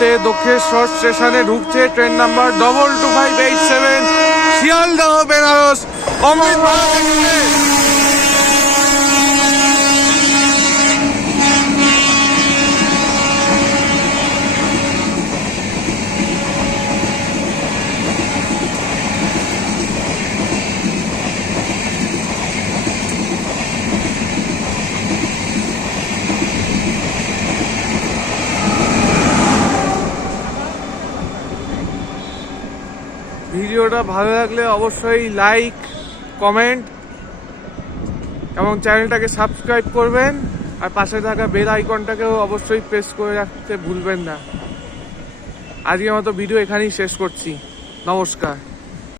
মুহূর্তে দক্ষিণেশ্বর স্টেশনে ঢুকছে train number double two five eight seven Sealdah Benaras Amrit ভিডিওটা ভালো লাগলে অবশ্যই লাইক কমেন্ট এবং চ্যানেলটাকে সাবস্ক্রাইব করবেন। আর পাশে থাকা বেল আইকনটাকেও অবশ্যই প্রেস করে রাখতে ভুলবেন না। আজকের মতো ভিডিও এখানেই শেষ করছি। নমস্কার।